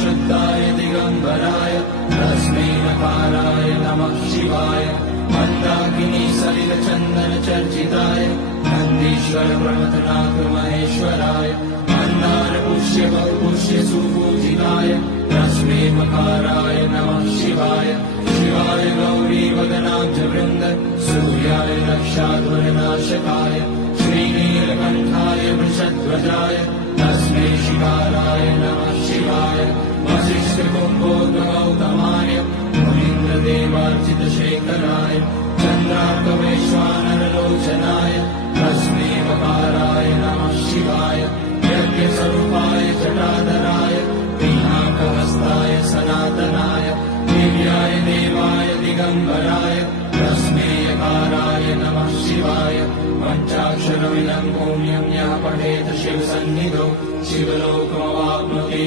शुद्धाय दिगंबराय तस्मै नकाराय नमः शिवाय मंदाकिनी सलिल चंदन चर्चिताय नंदीश्वर प्रमथनाथ महेश्वराय मंदार पुष्य बहुपुष्य सुपूजिताय तस्मै मकाराय नमः शिवाय शिवाय गौरी वदनाब्ज वृंद सूर्याय रक्षाध्वरनाशकाय श्रीनीलकंठाय वृषध्वजाय तस्मै शिवाय नमः शिवाय वसिष्ठ कुम्भोद्गौतमाय मुनीन्द्रदेवार्चितशेखराय चन्द्रार्कवैश्वानरलोचनाय तस्मै मकाराय नमः शिवाय यज्ञस्वरूपाय जटाधराय पिनाकहस्ताय सनातनाय दिव्याय देवाय दिगंबराय तस्मै यकाराय नमः शिवाय पञ्चाक्षरमिदं पुण्यं यः पठेत् शिवसन्निधौ शिवलोकमवाप्नोति।